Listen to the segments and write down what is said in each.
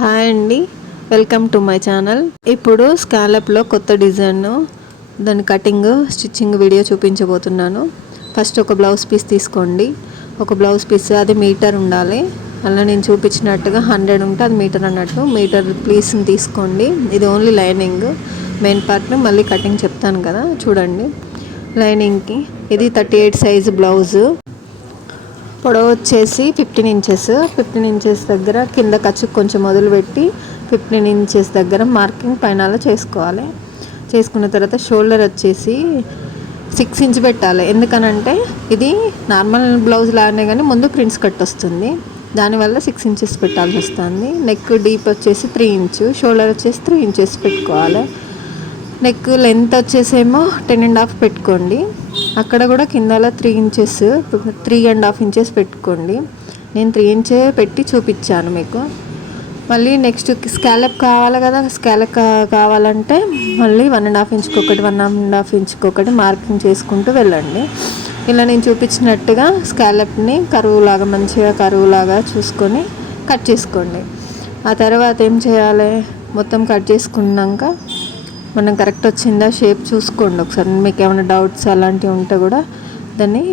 Hi అండి. Welcome to my channel ఇప్పుడు స్కాలప్లో కొత్త డిజైన్ దాని కటింగ్ స్టిచ్చింగ్ వీడియో చూపించబోతున్నాను. ఫస్ట్ ఒక బ్లౌజ్ పీస్ తీసుకోండి. ఒక బ్లౌజ్ పీస్ అది మీటర్ ఉండాలి. అలా నేను చూపించినట్టుగా హండ్రెడ్ ఉంటే అది మీటర్ అన్నట్టు. మీటర్ పీస్ని తీసుకోండి. ఇది ఓన్లీ లైనింగ్ మెయిన్ పార్ట్ మళ్ళీ కటింగ్ చెప్తాను కదా. చూడండి. లైనింగ్కి ఇది థర్టీ ఎయిట్ సైజు బ్లౌజు పొడవు వచ్చేసి ఫిఫ్టీన్ ఇంచెస్. ఫిఫ్టీన్ ఇంచెస్ దగ్గర కింద ఖర్చు కొంచెం మొదలుపెట్టి ఫిఫ్టీన్ ఇంచెస్ దగ్గర మార్కింగ్ పైన చేసుకోవాలి. చేసుకున్న తర్వాత షోల్డర్ వచ్చేసి సిక్స్ ఇంచ్ పెట్టాలి. ఎందుకనంటే ఇది నార్మల్ బ్లౌజ్ లాగానే కానీ ముందు ప్రింట్స్ కట్ వస్తుంది దానివల్ల సిక్స్ ఇంచెస్ పెట్టాల్సి వస్తుంది. నెక్ డీప్ వచ్చేసి త్రీ ఇంచు షోల్డర్ వచ్చేసి త్రీ ఇంచెస్ పెట్టుకోవాలి. నెక్ లెంత్ వచ్చేసేమో టెన్ అండ్ హాఫ్ పెట్టుకోండి. అక్కడ కూడా కిందలో three inches three and half inches పెట్టుకోండి. నేను త్రీ ఇంచే పెట్టి చూపించాను మీకు. మళ్ళీ నెక్స్ట్ స్కాలప్ కావాలి కదా స్కాలప్ కావాలంటే మళ్ళీ వన్ అండ్ హాఫ్ ఇంచ్కి ఒకటి వన్ అండ్ హాఫ్ ఇంచ్కి ఒకటి మార్కింగ్ చేసుకుంటూ వెళ్ళండి. ఇలా నేను చూపించినట్టుగా స్కాలప్ని కరువులాగా మంచిగా కరువులాగా చూసుకొని కట్ చేసుకోండి. ఆ తర్వాత ఏం చేయాలి? మొత్తం కట్ చేసుకున్నాక మనం కరెక్ట్ వచ్చిందా? షేప్ చూసుకోండి ఒకసారి. మీకు ఏమైనా డౌట్స్ అలాంటివి ఉంటే కూడా దాన్ని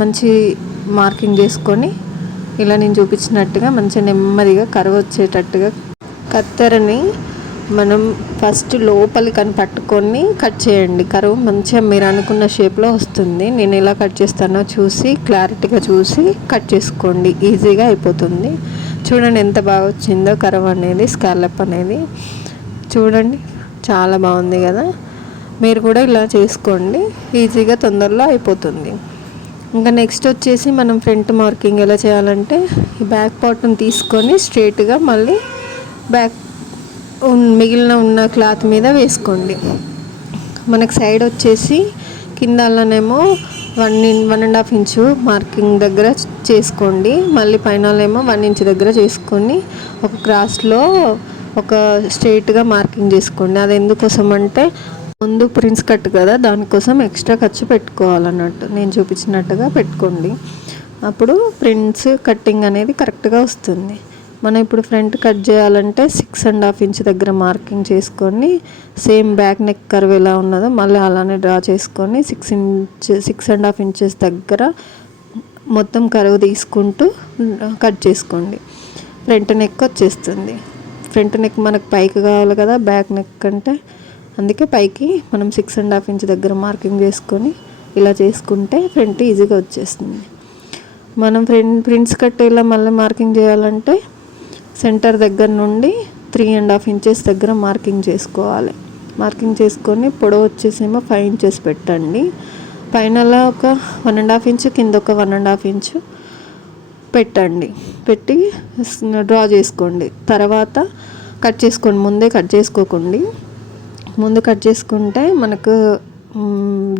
మంచి మార్కింగ్ చేసుకొని ఇలా నేను చూపించినట్టుగా మంచిగా నెమ్మదిగా కరువు వచ్చేటట్టుగా కత్తెరని మనం ఫస్ట్ లోపలి కని పట్టుకొని కట్ చేయండి. కరువు మంచిగా మీరు అనుకున్న షేప్లో వస్తుంది. నేను ఎలా కట్ చేస్తానో చూసి క్లారిటీగా చూసి కట్ చేసుకోండి. ఈజీగా అయిపోతుంది. చూడండి ఎంత బాగా వచ్చిందో కరువు అనేది స్కాలప్ అనేది. చూడండి. చాలా బాగుంది కదా. మీరు కూడా ఇలా చేసుకోండి. ఈజీగా తొందరలో అయిపోతుంది. ఇంకా నెక్స్ట్ వచ్చేసి మనం ఫ్రంట్ మార్కింగ్ ఎలా చేయాలంటే ఈ బ్యాక్ పార్ట్ని తీసుకొని స్ట్రేట్గా మళ్ళీ బ్యాక్ మిగిలిన ఉన్న క్లాత్ మీద వేసుకోండి. మనకు సైడ్ వచ్చేసి కిందలనేమో one in one and half inch marking దగ్గర చేసుకోండి. మళ్ళీ పైన ఏమో వన్ ఇంచ్ దగ్గర చేసుకొని ఒక క్రాస్లో ఒక స్ట్రైట్గా మార్కింగ్ చేసుకోండి. అది ఎందుకోసం అంటే ముందు ప్రిన్స్ కట్ కదా దానికోసం ఎక్స్ట్రా ఖర్చు పెట్టుకోవాలన్నట్టు. నేను చూపించినట్టుగా పెట్టుకోండి. అప్పుడు ప్రింట్స్ కట్టింగ్ అనేది కరెక్ట్గా వస్తుంది. మనం ఇప్పుడు ఫ్రంట్ కట్ చేయాలంటే సిక్స్ అండ్ హాఫ్ ఇంచ్ దగ్గర మార్కింగ్ చేసుకొని సేమ్ బ్యాక్ నెక్ కర్వ్ ఎలా ఉన్నదో మళ్ళీ అలానే డ్రా చేసుకొని six inch six and half inches దగ్గర మొత్తం కరువు తీసుకుంటూ కట్ చేసుకోండి. ఫ్రంట్ నెక్ వచ్చేస్తుంది. ఫ్రంట్ నెక్ మనకు పైకి కావాలి కదా బ్యాక్ నెక్ అంటే అందుకే పైకి మనం సిక్స్ అండ్ హాఫ్ ఇంచ్ దగ్గర మార్కింగ్ చేసుకొని ఇలా చేసుకుంటే ఫ్రంట్ ఈజీగా వచ్చేస్తుంది. మనం ఫ్రంట్ ప్రింట్స్ కట్ ఇలా మళ్ళీ మార్కింగ్ చేయాలంటే సెంటర్ దగ్గర నుండి త్రీ అండ్ హాఫ్ ఇంచెస్ దగ్గర మార్కింగ్ చేసుకోవాలి. మార్కింగ్ చేసుకొని పొడవు వచ్చేసేమో ఫైవ్ ఇంచెస్ పెట్టండి. పైన ఒక వన్ అండ్ హాఫ్ ఇంచు కింద ఒక వన్ అండ్ హాఫ్ ఇంచు పెట్టండి. పెట్టి డ్రా చేసుకోండి. తర్వాత కట్ చేసుకోండి ముందే కట్ చేసుకోకండి. ముందు కట్ చేసుకుంటే మనకు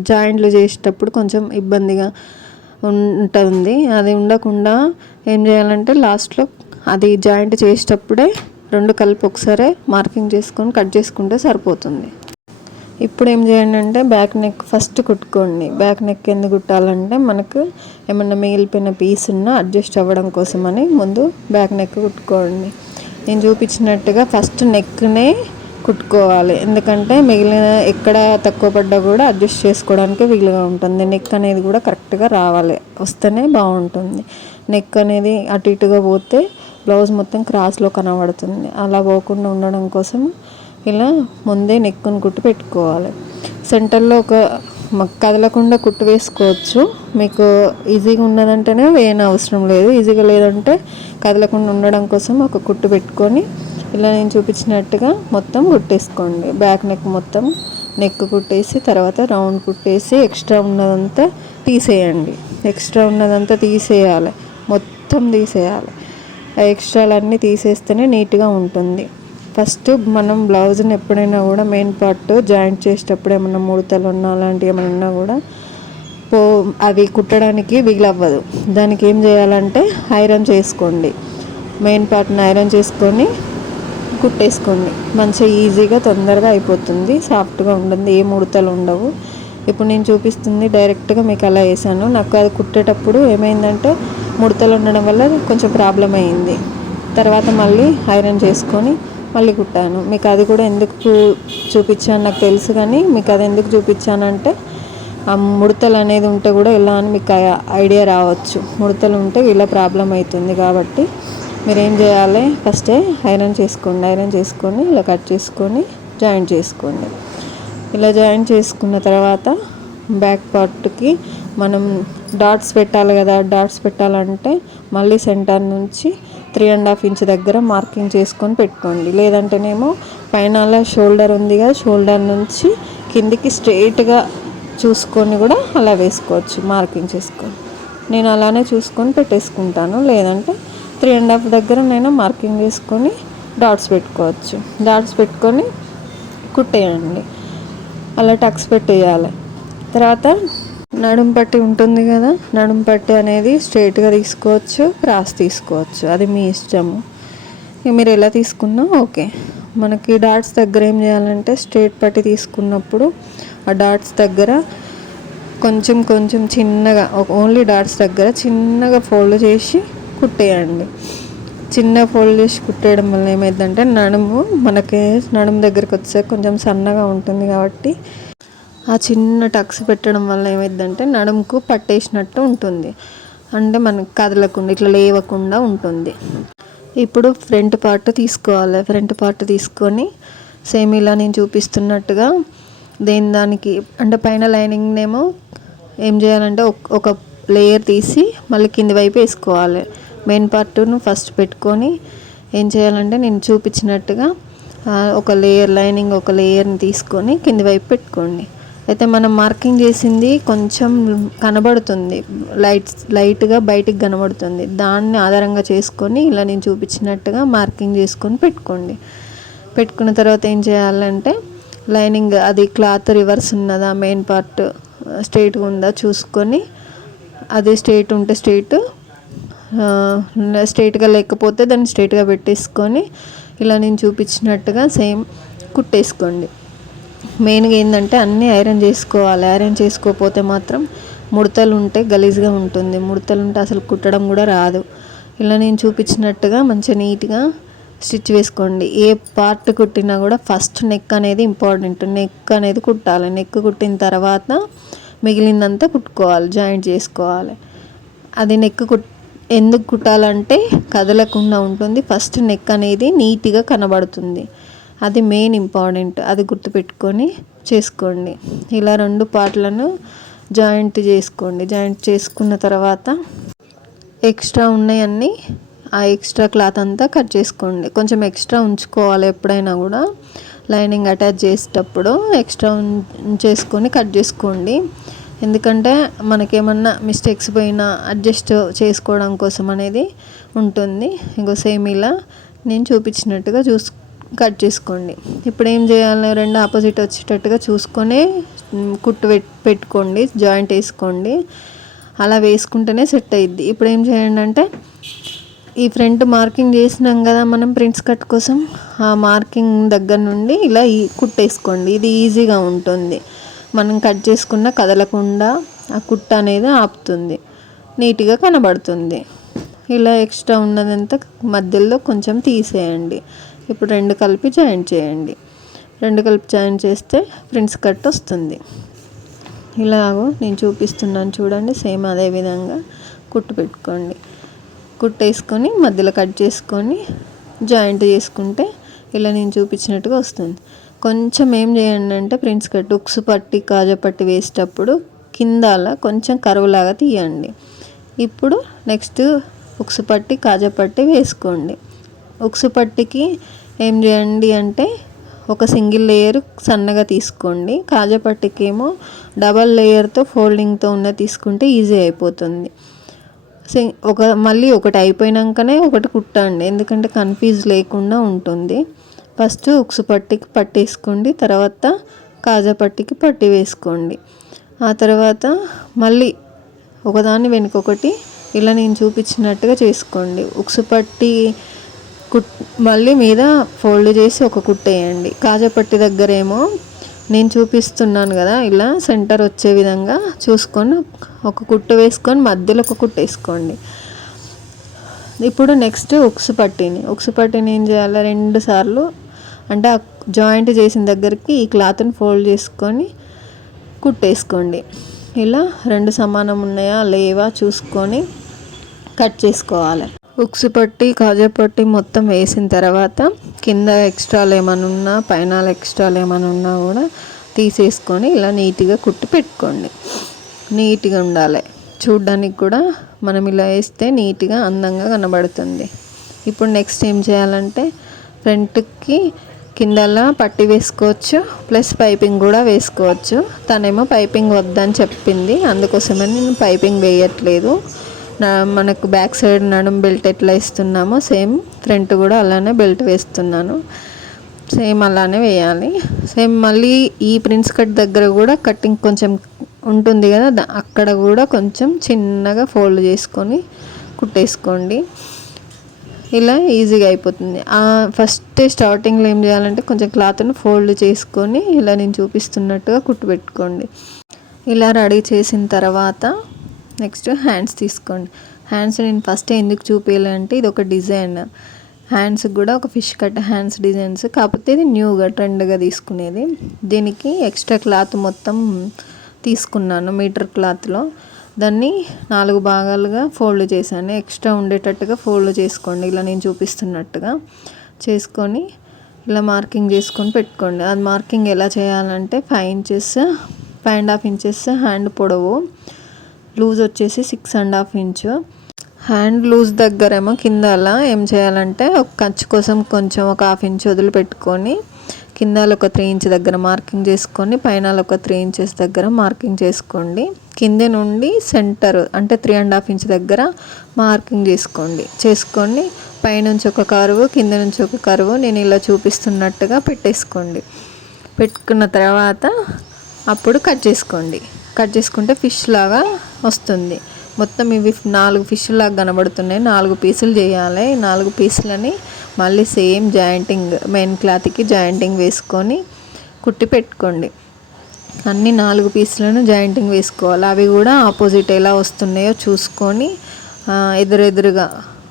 జాయింట్లు చేసేటప్పుడు కొంచెం ఇబ్బందిగా ఉంటుంది. అది ఉండకుండా ఏం చేయాలంటే లాస్ట్లో అది జాయింట్ చేసేటప్పుడే రెండు కలిపి ఒకసారి మార్కింగ్ చేసుకొని కట్ చేసుకుంటే సరిపోతుంది. ఇప్పుడు ఏం చేయండి అంటే బ్యాక్ నెక్ ఫస్ట్ కుట్టుకోండి. బ్యాక్ నెక్ ఎందుకు కుట్టాలంటే మనకు ఏమన్నా మిగిలిపోయిన పీస్ ఉన్న అడ్జస్ట్ అవ్వడం కోసమని ముందు బ్యాక్ నెక్ కుట్టుకోండి. నేను చూపించినట్టుగా ఫస్ట్ నెక్నే కుట్టుకోవాలి. ఎందుకంటే మిగిలిన ఎక్కడ తక్కువ పడ్డా కూడా అడ్జస్ట్ చేసుకోవడానికి వీలుగా ఉంటుంది. నెక్ అనేది కూడా కరెక్ట్గా రావాలి. వస్తేనే బాగుంటుంది. నెక్ అనేది అటు ఇటుగా పోతే బ్లౌజ్ మొత్తం క్రాస్లో కనబడుతుంది. అలా పోకుండా ఉండడం కోసం ఇలా ముందే నెక్కును కుట్టు పెట్టుకోవాలి. సెంటర్లో ఒక కదలకుండా కుట్టు వేసుకోవచ్చు. మీకు ఈజీగా ఉన్నదంటేనే వేయని అవసరం లేదు. ఈజీగా లేదంటే కదలకుండా ఉండడం కోసం ఒక కుట్టు పెట్టుకొని ఇలా నేను చూపించినట్టుగా మొత్తం కుట్టేసుకోండి. బ్యాక్ నెక్ మొత్తం నెక్ కుట్టేసి తర్వాత రౌండ్ కుట్టేసి ఎక్స్ట్రా ఉన్నదంతా తీసేయండి. ఎక్స్ట్రా ఉన్నదంతా తీసేయాలి. మొత్తం తీసేయాలి. ఆ ఎక్స్ట్రాలన్నీ తీసేస్తేనే నీట్గా ఉంటుంది. ఫస్ట్ మనం బ్లౌజ్ని ఎప్పుడైనా కూడా మెయిన్ పార్ట్ జాయింట్ చేసేటప్పుడు ఏమైనా ముడతలు ఉన్నా అలాంటివి ఏమైనా ఉన్నా కూడా పో అవి కుట్టడానికి వీలవ్వదు. దానికి ఏం చేయాలంటే ఐరన్ చేసుకోండి. మెయిన్ పార్ట్ని ఐరన్ చేసుకొని కుట్టేసుకోండి. మంచిగా ఈజీగా తొందరగా అయిపోతుంది. సాఫ్ట్గా ఉంటుంది ఏ ముడతలు ఉండవు. ఇప్పుడు నేను చూపిస్తుంది డైరెక్ట్గా మీకు అలా వేసాను నాకు అది కుట్టేటప్పుడు ఏమైందంటే ముడతలు ఉండడం వల్ల కొంచెం ప్రాబ్లం అయింది. తర్వాత మళ్ళీ ఐరన్ చేసుకొని మళ్ళీ కుట్టాను. మీకు అది కూడా ఎందుకు చూపించాను నాకు తెలుసు కానీ మీకు అది ఎందుకు చూపించానంటే ఆ ముడతలు అనేది ఉంటే కూడా ఎలా అని మీకు ఐడియా రావచ్చు. ముడతలు ఉంటే ఇలా ప్రాబ్లం అవుతుంది కాబట్టి మీరు ఏం చేయాలి? ఫస్టే ఐరన్ చేసుకోండి. ఐరన్ చేసుకొని ఇలా కట్ చేసుకొని జాయింట్ చేసుకోండి. ఇలా జాయింట్ చేసుకున్న తర్వాత బ్యాక్ పార్ట్కి మనం డాట్స్ పెట్టాలి కదా డాట్స్ పెట్టాలంటే మళ్ళీ సెంటర్ నుంచి త్రీ అండ్ హాఫ్ ఇంచ్ దగ్గర మార్కింగ్ చేసుకొని పెట్టుకోండి. లేదంటేనేమో పైన అలా షోల్డర్ ఉంది కదా షోల్డర్ నుంచి కిందికి స్ట్రెయిట్గా చూసుకొని కూడా అలా వేసుకోవచ్చు మార్కింగ్ చేసుకొని. నేను అలానే చూసుకొని పెట్టేసుకుంటాను. లేదంటే త్రీ అండ్ హాఫ్ దగ్గర నేను మార్కింగ్ చేసుకొని డాట్స్ పెట్టుకోవచ్చు. డాట్స్ పెట్టుకొని కుట్టేయండి. అలా టక్స్ పెట్టేయాలి. తర్వాత నడుం పట్టి ఉంటుంది కదా నడుం పట్టి అనేది స్ట్రైట్గా తీసుకోవచ్చు క్రాస్ తీసుకోవచ్చు. అది మీ ఇష్టము. మీరు ఎలా తీసుకున్నా ఓకే. మనకి డాట్స్ దగ్గర ఏం చేయాలంటే స్ట్రైట్ పట్టి తీసుకున్నప్పుడు ఆ డాట్స్ దగ్గర కొంచెం కొంచెం చిన్నగా ఓన్లీ డాట్స్ దగ్గర చిన్నగా ఫోల్డ్ చేసి కుట్టేయండి. చిన్న ఫోల్డ్ చేసి కుట్టేయడం వల్ల ఏమైందంటే నడుము మనకి నడుము దగ్గరికి వచ్చే కొంచెం సన్నగా ఉంటుంది కాబట్టి ఆ చిన్న టక్స్ పెట్టడం వల్ల ఏమైందంటే నడుముకు పట్టేసినట్టు ఉంటుంది. అంటే మనకు కదలకుండా ఇట్లా లేవకుండా ఉంటుంది. ఇప్పుడు ఫ్రంట్ పార్ట్ తీసుకోవాలి. ఫ్రంట్ పార్ట్ తీసుకొని సేమ్ ఇలా నేను చూపిస్తున్నట్టుగా దేని దానికి అంటే పైన లైనింగ్నేమో ఏం చేయాలంటే ఒక లేయర్ తీసి మళ్ళీ కింది వైపు వేసుకోవాలి. మెయిన్ పార్ట్ను ఫస్ట్ పెట్టుకొని ఏం చేయాలంటే నేను చూపించినట్టుగా ఒక లేయర్ లైనింగ్ ఒక లేయర్ని తీసుకొని కింది వైపు పెట్టుకోండి. అయితే మనం మార్కింగ్ చేసింది కొంచెం కనబడుతుంది. లైట్స్ లైట్గా బయటికి కనబడుతుంది. దాన్ని ఆధారంగా చేసుకొని ఇలా నేను చూపించినట్టుగా మార్కింగ్ చేసుకొని పెట్టుకోండి. పెట్టుకున్న తర్వాత ఏం చేయాలంటే లైనింగ్ అది క్లాత్ రివర్స్ ఉన్నదా మెయిన్ పార్ట్ స్ట్రైట్గా ఉందా చూసుకొని అది స్ట్రైట్ ఉంటే స్ట్రైట్ స్ట్రైట్గా లేకపోతే దాన్ని స్ట్రైట్గా పెట్టేసుకొని ఇలా నేను చూపించినట్టుగా సేమ్ కుట్టేసుకోండి. మెయిన్గా ఏంటంటే అన్నీ ఐరన్ చేసుకోవాలి. ఐరన్ చేసుకోకపోతే మాత్రం ముడతలు ఉంటే గలీజ్గా ఉంటుంది. ముడతలు ఉంటే అసలు కుట్టడం కూడా రాదు. ఇలా నేను చూపించినట్టుగా మంచిగా నీట్గా స్టిచ్ వేసుకోండి. ఏ పార్ట్ కుట్టినా కూడా ఫస్ట్ నెక్ అనేది ఇంపార్టెంట్. నెక్ అనేది కుట్టాలి. నెక్ కుట్టిన తర్వాత మిగిలిందంతా కుట్టుకోవాలి. జాయింట్ చేసుకోవాలి. అది నెక్ కుట్ ఎందుకు కుట్టాలంటే కదలకుండా ఉంటుంది. ఫస్ట్ నెక్ అనేది నీట్గా కనబడుతుంది. అది మెయిన్ ఇంపార్టెంట్ అది గుర్తుపెట్టుకొని చేసుకోండి. ఇలా రెండు పార్ట్లను జాయింట్ చేసుకోండి. జాయింట్ చేసుకున్న తర్వాత ఎక్స్ట్రా ఉన్నాయన్నీ ఆ ఎక్స్ట్రా క్లాత్ అంతా కట్ చేసుకోండి. కొంచెం ఎక్స్ట్రా ఉంచుకోవాలి ఎప్పుడైనా కూడా. లైనింగ్ అటాచ్ చేసేటప్పుడు ఎక్స్ట్రా ఉంచేసుకొని కట్ చేసుకోండి. ఎందుకంటే మనకేమన్నా మిస్టేక్స్ పోయినా అడ్జస్ట్ చేసుకోవడం కోసం అనేది ఉంటుంది. ఇంకో సేమ్ ఇలా నేను చూపించినట్టుగా చూసు కట్ చేసుకోండి. ఇప్పుడు ఏం చేయాలి? రెండు ఆపోజిట్ వచ్చేటట్టుగా చూసుకొని కుట్టు పెట్టుకోండి జాయింట్ వేసుకోండి. అలా వేసుకుంటేనే సెట్ అయ్యిద్ది ఇప్పుడు ఏం చేయండి అంటే ఈ ఫ్రంట్ మార్కింగ్ చేసినాం కదా మనం ప్రింట్స్ కట్ కోసం ఆ మార్కింగ్ దగ్గర నుండి ఇలా ఈ కుట్టేసుకోండి ఇది ఈజీగా ఉంటుంది. మనం కట్ చేసుకున్న కదలకుండా ఆ కుట్ట అనేది ఆపుతుంది. నీట్గా కనబడుతుంది. ఇలా ఎక్స్ట్రా ఉన్నదంతా మధ్యలో కొంచెం తీసేయండి. ఇప్పుడు రెండు కలిపి జాయింట్ చేయండి. రెండు కలిపి జాయిన్ చేస్తే ప్రింట్స్ కట్ వస్తుంది. ఇలాగో నేను చూపిస్తున్నాను చూడండి సేమ్ అదే విధంగా కుట్టు పెట్టుకోండి. కుట్టేసుకొని మధ్యలో కట్ చేసుకొని జాయింట్ చేసుకుంటే ఇలా నేను చూపించినట్టుగా వస్తుంది. కొంచెం ఏం చేయండి అంటే ప్రిన్స్ కట్ ఉక్సు పట్టి కాజా పట్టి వేసేటప్పుడు కింద అలా కొంచెం కరువులాగా తీయండి. ఇప్పుడు నెక్స్ట్ ఉక్సు పట్టి కాజా పట్టి వేసుకోండి. ఉక్సు పట్టికి ఏం చేయండి అంటే ఒక సింగిల్ లేయర్ సన్నగా తీసుకోండి. కాజా పట్టికి ఏమో డబల్ లేయర్తో ఫోల్డింగ్తో ఉన్న తీసుకుంటే ఈజీ అయిపోతుంది. ఒక మళ్ళీ ఒకటి అయిపోయినాకనే ఒకటి కుట్టండి. ఎందుకంటే కన్ఫ్యూజ్ లేకుండా ఉంటుంది. ఫస్ట్ ఉక్సు పట్టికి పట్టేసుకోండి. తర్వాత కాజా పట్టికి పట్టి వేసుకోండి. ఆ తర్వాత మళ్ళీ ఒకదాన్ని వెనుకొకటి ఇలా నేను చూపించినట్టుగా చేసుకోండి. ఉక్సు పట్టి కుట్ మళ్ళీ మీద ఫోల్డ్ చేసి ఒక కుట్టేయండి వేయండి. పట్టి దగ్గర ఏమో నేను చూపిస్తున్నాను కదా ఇలా సెంటర్ వచ్చే విధంగా చూసుకొని ఒక కుట్టు వేసుకొని మధ్యలో ఒక కుట్టు వేసుకోండి. ఇప్పుడు నెక్స్ట్ ఉక్సు పట్టీని. ఉక్సు పట్టీని ఏం చేయాలి? రెండు సార్లు అంటే ఆ జాయింట్ చేసిన దగ్గరికి ఈ క్లాత్ని ఫోల్డ్ చేసుకొని కుట్టేసుకోండి ఇలా రెండు సమానం ఉన్నాయా? లేవా? చూసుకొని కట్ చేసుకోవాలి. ఉక్సు పట్టి కాజా పట్టి మొత్తం వేసిన తర్వాత కింద ఎక్స్ట్రాలు ఏమైనా ఉన్నా పైన ఎక్స్ట్రాలు ఏమైనా ఉన్నా కూడా తీసేసుకొని ఇలా నీట్గా కుట్టి పెట్టుకోండి. నీట్గా ఉండాలి. చూడ్డానికి కూడా మనం ఇలా వేస్తే నీట్గా అందంగా కనబడుతుంది. ఇప్పుడు నెక్స్ట్ ఏం చేయాలంటే ఫ్రంట్కి కిందలా పట్టి వేసుకోవచ్చు ప్లస్ పైపింగ్ కూడా వేసుకోవచ్చు. తనేమో పైపింగ్ వద్దని చెప్పింది అందుకోసమే నేను పైపింగ్ వేయట్లేదు. మనకు బ్యాక్ సైడ్ నడుం బెల్ట్ ఎట్లా ఇస్తున్నామో సేమ్ ఫ్రంట్ కూడా అలానే బెల్ట్ వేస్తున్నాను. సేమ్ అలానే వేయాలి. సేమ్ మళ్ళీ ఈ ప్రిన్స్ కట్ దగ్గర కూడా కటింగ్ కొంచెం ఉంటుంది కదా అక్కడ కూడా కొంచెం చిన్నగా ఫోల్డ్ చేసుకొని కుట్టేసుకోండి. ఇలా ఈజీగా అయిపోతుంది. ఫస్ట్ స్టార్టింగ్లో ఏం చేయాలంటే కొంచెం క్లాత్ను ఫోల్డ్ చేసుకొని ఇలా నేను చూపిస్తున్నట్టుగా కుట్టు పెట్టుకోండి. ఇలా రెడీ చేసిన తర్వాత నెక్స్ట్ హ్యాండ్స్ తీసుకోండి. హ్యాండ్స్ నేను ఫస్ట్ ఎందుకు చూపించాలంటే ఇది ఒక డిజైన్ హ్యాండ్స్ కూడా ఒక ఫిష్ కట్ హ్యాండ్స్ డిజైన్స్ కాకపోతే ఇది న్యూగా ట్రెండ్గా తీసుకునేది. దీనికి ఎక్స్ట్రా క్లాత్ మొత్తం తీసుకున్నాను మీటర్ క్లాత్లో దాన్ని నాలుగు భాగాలుగా ఫోల్డ్ చేశాను. ఎక్స్ట్రా ఉండేటట్టుగా ఫోల్డ్ చేసుకోండి. ఇలా నేను చూపిస్తున్నట్టుగా చేసుకొని ఇలా మార్కింగ్ చేసుకొని పెట్టుకోండి. అది మార్కింగ్ ఎలా చేయాలంటే five inches five and half inches hand పొడవు. లూజ్ వచ్చేసి six and half inch hand loose దగ్గరేమో కింద అలా ఏం చేయాలంటే ఒక ఖర్చు కోసం కొంచెం ఒక హాఫ్ ఇంచ్ వదిలిపెట్టుకొని కింద ఒక త్రీ ఇంచ్ దగ్గర మార్కింగ్ చేసుకొని పైన ఒక త్రీ ఇంచెస్ దగ్గర మార్కింగ్ చేసుకోండి. కింద నుండి సెంటర్ అంటే త్రీ అండ్ హాఫ్ ఇంచ్ దగ్గర మార్కింగ్ చేసుకోండి. చేసుకొని పైనుంచి ఒక కరువు కింద నుంచి ఒక కరువు నేను ఇలా చూపిస్తున్నట్టుగా పెట్టేసుకోండి. పెట్టుకున్న తర్వాత అప్పుడు కట్ చేసుకోండి. కట్ చేసుకుంటే ఫిష్ లాగా వస్తుంది. మొత్తం ఇవి నాలుగు ఫిష్ లాగా కనబడుతున్నాయి. నాలుగు పీసులు చేయాలి. నాలుగు పీసులని మళ్ళీ సేమ్ జాయింటింగ్ మెయిన్ క్లాత్కి జాయింటింగ్ వేసుకొని కుట్టి పెట్టుకోండి. అన్ని నాలుగు పీసులను జాయింటింగ్ వేసుకోవాలి. అవి కూడా ఆపోజిట్ ఎలా వస్తున్నాయో చూసుకొని ఎదురెదురుగా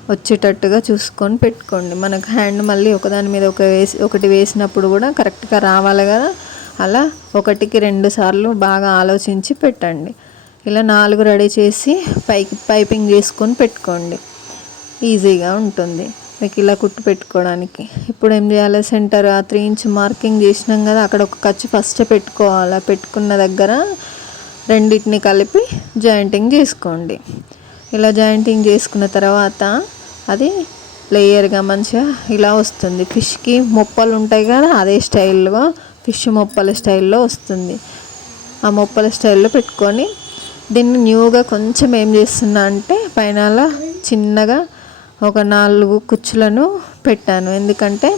వచ్చేటట్టుగా చూసుకొని పెట్టుకోండి. మనకు హ్యాండ్ మళ్ళీ ఒకదాని మీద ఒక వేసి ఒకటి వేసినప్పుడు కూడా కరెక్ట్గా రావాలి కదా. అలా ఒకటికి రెండు సార్లు బాగా ఆలోచించి పెట్టండి. ఇలా నాలుగు రెడీ చేసి పైకి పైపింగ్ చేసుకొని పెట్టుకోండి. ఈజీగా ఉంటుంది. మీకు ఇలా కుట్టు పెట్టుకోవడానికి. ఇప్పుడు ఏం చేయాలి? సెంటర్ ఆ త్రీ ఇంచ్ మార్కింగ్ చేసినాం కదా అక్కడ ఒక ఖర్చు ఫస్ట్ పెట్టుకోవాలి? పెట్టుకున్న దగ్గర రెండింటిని కలిపి జాయింటింగ్ చేసుకోండి. ఇలా జాయింటింగ్ చేసుకున్న తర్వాత అది లేయర్గా మంచిగా ఇలా వస్తుంది. ఫిష్కి మొప్పలు ఉంటాయి కదా అదే స్టైల్లో ఫిష్ మొప్పల స్టైల్లో వస్తుంది. ఆ మొప్పల స్టైల్లో పెట్టుకొని దీన్ని న్యూగా కొంచెం ఏం చేస్తున్నా అంటే పైన చిన్నగా ఒక నాలుగు కుచ్చులను పెట్టాను. ఎందుకంటే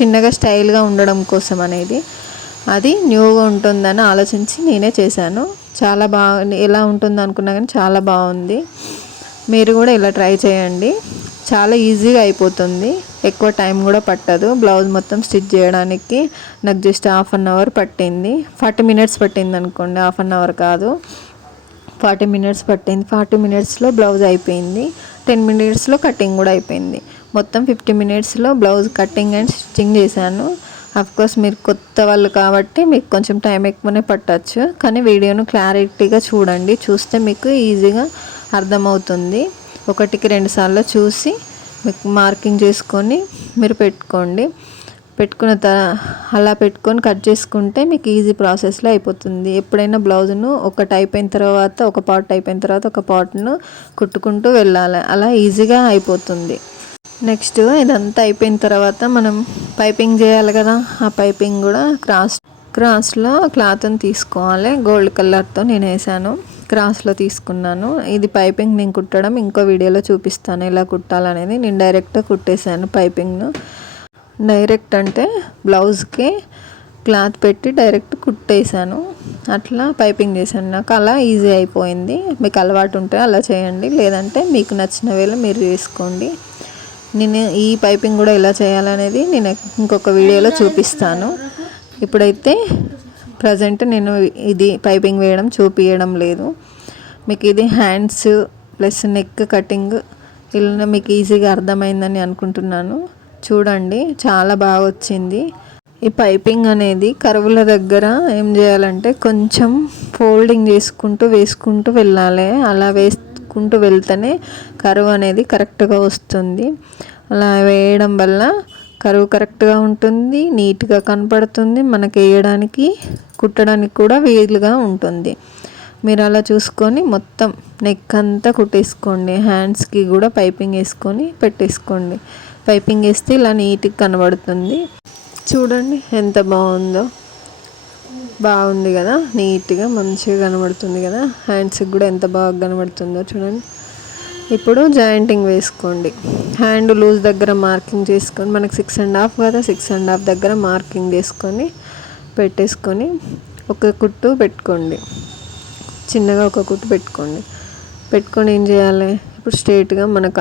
చిన్నగా స్టైల్గా ఉండడం కోసం అనేది. అది న్యూగా ఉంటుందని ఆలోచించి నేనే చేశాను. చాలా బాగా ఎలా ఉంటుంది అనుకున్నా కానీ చాలా బాగుంది. మీరు కూడా ఇలా ట్రై చేయండి. చాలా ఈజీగా అయిపోతుంది. ఎక్కువ టైం కూడా పట్టదు. బ్లౌజ్ మొత్తం స్టిచ్ చేయడానికి నాకు జస్ట్ హాఫ్ అన్ అవర్ పట్టింది. ఫార్టీ మినిట్స్ పట్టింది అనుకోండి. హాఫ్ అన్ అవర్ కాదు. ఫార్టీ మినిట్స్ పట్టింది. ఫార్టీ మినిట్స్లో బ్లౌజ్ అయిపోయింది. టెన్ మినిట్స్లో కటింగ్ కూడా అయిపోయింది. మొత్తం ఫిఫ్టీ మినిట్స్లో బ్లౌజ్ కటింగ్ అండ్ స్టిచ్చింగ్ చేశాను. కోర్స్ మీరు కొత్త వాళ్ళు కాబట్టి మీకు కొంచెం టైం ఎక్కువనే పట్టచ్చు. కానీ వీడియోను క్లారిటీగా చూడండి. చూస్తే మీకు ఈజీగా అర్థమవుతుంది. ఒకటికి రెండు సార్లు చూసి మీకు మార్కింగ్ చేసుకొని మీరు పెట్టుకోండి. పెట్టుకున్న త అలా పెట్టుకొని కట్ చేసుకుంటే మీకు ఈజీ ప్రాసెస్లో అయిపోతుంది. ఎప్పుడైనా బ్లౌజ్ను ఒకటి అయిపోయిన తర్వాత ఒక పార్ట్ అయిపోయిన తర్వాత ఒక పార్ట్ను కుట్టుకుంటూ వెళ్ళాలి. అలా ఈజీగా అయిపోతుంది. నెక్స్ట్ ఇదంతా అయిపోయిన తర్వాత మనం పైపింగ్ చేయాలి కదా. ఆ పైపింగ్ కూడా క్రాస్ క్రాస్లో క్లాత్ని తీసుకోవాలి. గోల్డ్ కలర్తో నేను వేసాను. క్రాస్లో తీసుకున్నాను. ఇది పైపింగ్ నేను కుట్టడం ఇంకో వీడియోలో చూపిస్తాను ఎలా కుట్టాలనేది. నేను డైరెక్ట్గా కుట్టేశాను పైపింగ్ను. డైరెక్ట్ అంటే బ్లౌజ్కి క్లాత్ పెట్టి డైరెక్ట్ కుట్టేశాను. అట్లా పైపింగ్ చేశాను. నాకు అలా ఈజీ అయిపోయింది. మీకు అలవాటు ఉంటే అలా చేయండి. లేదంటే మీకు నచ్చిన వేళ మీరు చేసుకోండి నేను ఈ పైపింగ్ కూడా ఎలా చేయాలనేది నేను ఇంకొక వీడియోలో చూపిస్తాను. ఇప్పుడైతే ప్రజెంట్ నేను ఇది పైపింగ్ వేయడం చూపించడం లేదు. మీకు ఇది హ్యాండ్స్ ప్లస్ నెక్ కటింగ్ ఇలా మీకు ఈజీగా అర్థమైందని అనుకుంటున్నాను. చూడండి చాలా బాగా వచ్చింది. ఈ పైపింగ్ అనేది కరువుల దగ్గర ఏం చేయాలంటే కొంచెం ఫోల్డింగ్ చేసుకుంటూ వేసుకుంటూ వెళ్ళాలి. అలా వేసుకుంటూ వెళ్తేనే కరువు అనేది కరెక్ట్గా వస్తుంది. అలా వేయడం వల్ల కరువు కరెక్ట్గా ఉంటుంది నీట్గా కనపడుతుంది మనకి వేయడానికి కుట్టడానికి కూడా వీలుగా ఉంటుంది. మీరు అలా చూసుకొని మొత్తం నెక్ అంతా కుట్టేసుకోండి హ్యాండ్స్కి కూడా పైపింగ్ వేసుకొని పెట్టేసుకోండి. పైపింగ్ వేస్తే ఇలా నీట్గా కనబడుతుంది. చూడండి ఎంత బాగుందో. బాగుంది కదా నీట్గా మంచిగా కనబడుతుంది కదా హ్యాండ్స్కి కూడా ఎంత బాగా కనబడుతుందో చూడండి. ఇప్పుడు జాయింటింగ్ వేసుకోండి. హ్యాండ్ లూజ్ దగ్గర మార్కింగ్ చేసుకొని మనకు సిక్స్ అండ్ హాఫ్ కదా సిక్స్ అండ్ హాఫ్ దగ్గర మార్కింగ్ చేసుకొని పెట్టేసుకొని ఒక కుట్టు పెట్టుకోండి. చిన్నగా ఒక కుట్టు పెట్టుకోండి. పెట్టుకొని ఏం చేయాలి? ఇప్పుడు స్ట్రేట్గా మనకు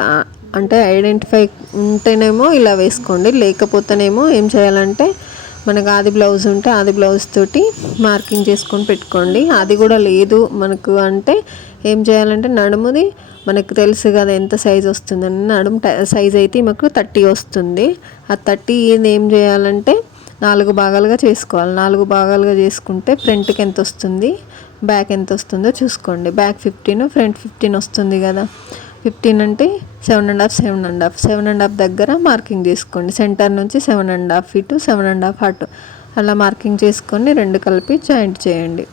అంటే ఐడెంటిఫై ఉంటేనేమో ఇలా వేసుకోండి. లేకపోతేనేమో ఏం చేయాలంటే మనకు ఆది బ్లౌజ్ ఉంటే ఆది బ్లౌజ్ తోటి మార్కింగ్ చేసుకొని పెట్టుకోండి. అది కూడా లేదు మనకు అంటే ఏం చేయాలంటే నడుముది మనకు తెలుసు కదా ఎంత సైజ్ వస్తుందని. నడుము సైజ్ అయితే మాకు థర్టీ వస్తుంది. ఆ థర్టీ ఏం చేయాలంటే నాలుగు భాగాలుగా చేసుకోవాలి. నాలుగు భాగాలుగా చేసుకుంటే ఫ్రంట్కి ఎంత వస్తుంది? బ్యాక్ ఎంత వస్తుందో చూసుకోండి. బ్యాక్ ఫిఫ్టీన్ ఫ్రంట్ ఫిఫ్టీన్ వస్తుంది కదా. ఫిఫ్టీన్ అంటే seven and half seven and half seven and half దగ్గర మార్కింగ్ చేసుకోండి. సెంటర్ నుంచి సెవెన్ అండ్ హాఫ్ ఇటు సెవెన్ అండ్ హాఫ్ అటు. అలా మార్కింగ్ చేసుకొని రెండు కలిపి జాయింట్ చేయండి.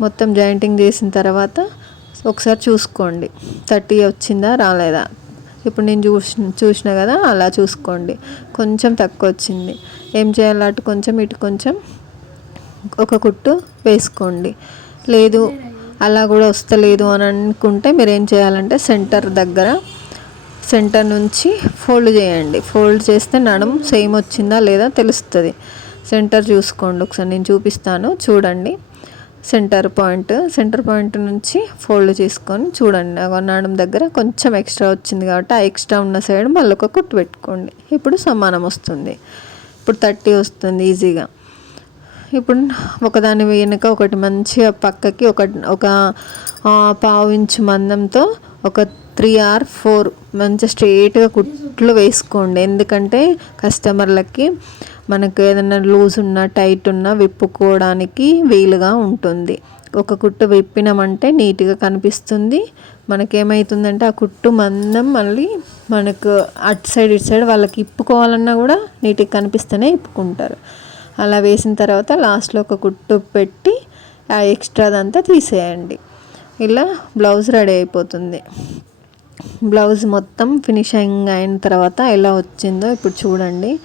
మొత్తం జాయింటింగ్ చేసిన తర్వాత ఒకసారి చూసుకోండి. థర్టీ వచ్చిందా రాలేదా? ఇప్పుడు నేను చూసిన చూసిన కదా అలా చూసుకోండి. కొంచెం తక్కువ వచ్చింది. ఏం చేయాలి? అటు కొంచెం ఇటు కొంచెం ఒక కుట్టు వేసుకోండి. లేదు అలా కూడా వస్తలేదు అని అనుకుంటే మీరు ఏం చేయాలంటే సెంటర్ దగ్గర సెంటర్ నుంచి ఫోల్డ్ చేయండి. ఫోల్డ్ చేస్తే నడుం సేమ్ వచ్చిందా లేదా తెలుస్తుంది. సెంటర్ చూసుకోండి. ఒకసారి నేను చూపిస్తాను. చూడండి. Centre point. సెంటర్ పాయింట్ నుంచి ఫోల్డ్ చేసుకొని చూడండి. నడుం దగ్గర కొంచెం ఎక్స్ట్రా వచ్చింది కాబట్టి ఆ ఎక్స్ట్రా ఉన్న సైడ్ మళ్ళీ ఒక కుట్టు పెట్టుకోండి. ఇప్పుడు సమానం వస్తుంది. ఇప్పుడు థర్టీ వస్తుంది ఈజీగా. ఇప్పుడు ఒకదాని వెనుక ఒకటి మంచిగా పక్కకి ఒక ఒక పావు ఇంచు మందంతో ఒక త్రీ ఆర్ ఫోర్ మంచిగా స్ట్రేట్గా కుట్లు వేసుకోండి. ఎందుకంటే కస్టమర్లకి మనకు ఏదైనా లూజ్ ఉన్నా టైట్ ఉన్నా విప్పుకోవడానికి వీలుగా ఉంటుంది. ఒక కుట్టు విప్పినామంటే నీట్గా కనిపిస్తుంది. మనకేమవుతుందంటే ఆ కుట్టు మందం మళ్ళీ మనకు అటు సైడ్ ఇటు సైడ్ వాళ్ళకి ఇప్పుకోవాలన్నా కూడా నీట్గా కనిపిస్తేనే ఇప్పుకుంటారు. అలా వేసిన తర్వాత లాస్ట్లో ఒక కుట్టు పెట్టి ఆ ఎక్స్ట్రాదంతా తీసేయండి. ఇలా బ్లౌజ్ రెడీ అయిపోతుంది. బ్లౌజ్ మొత్తం ఫినిషింగ్ అయిన తర్వాత ఎలా వచ్చిందో ఇప్పుడు చూడండి.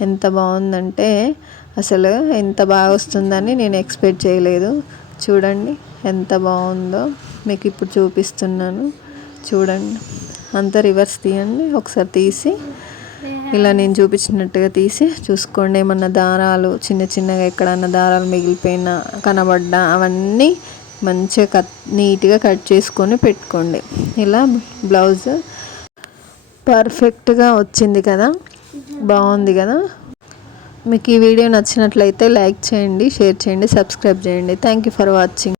ఎంత బాగుందంటే అసలు ఎంత బాగా వస్తుందని నేను ఎక్స్పెక్ట్ చేయలేదు. చూడండి ఎంత బాగుందో మీకు ఇప్పుడు చూపిస్తున్నాను. చూడండి. అంతా రివర్స్ తీయండి. ఒకసారి తీసి ఇలా నేను చూపించినట్టుగా తీసి చూసుకోండి. ఏమన్నా దారాలు చిన్న చిన్నగా ఎక్కడన్నా దారాలు మిగిలిపోయినా కనబడ్డా అవన్నీ మంచిగా కట్ నీట్గా కట్ చేసుకొని పెట్టుకోండి. ఇలా బ్లౌజ్ పర్ఫెక్ట్గా వచ్చింది కదా? బాగుంది కదా? మీకు ఈ వీడియో నచ్చినట్లయితే లైక్ చేయండి షేర్ చేయండి సబ్స్క్రైబ్ చేయండి. Thank you for watching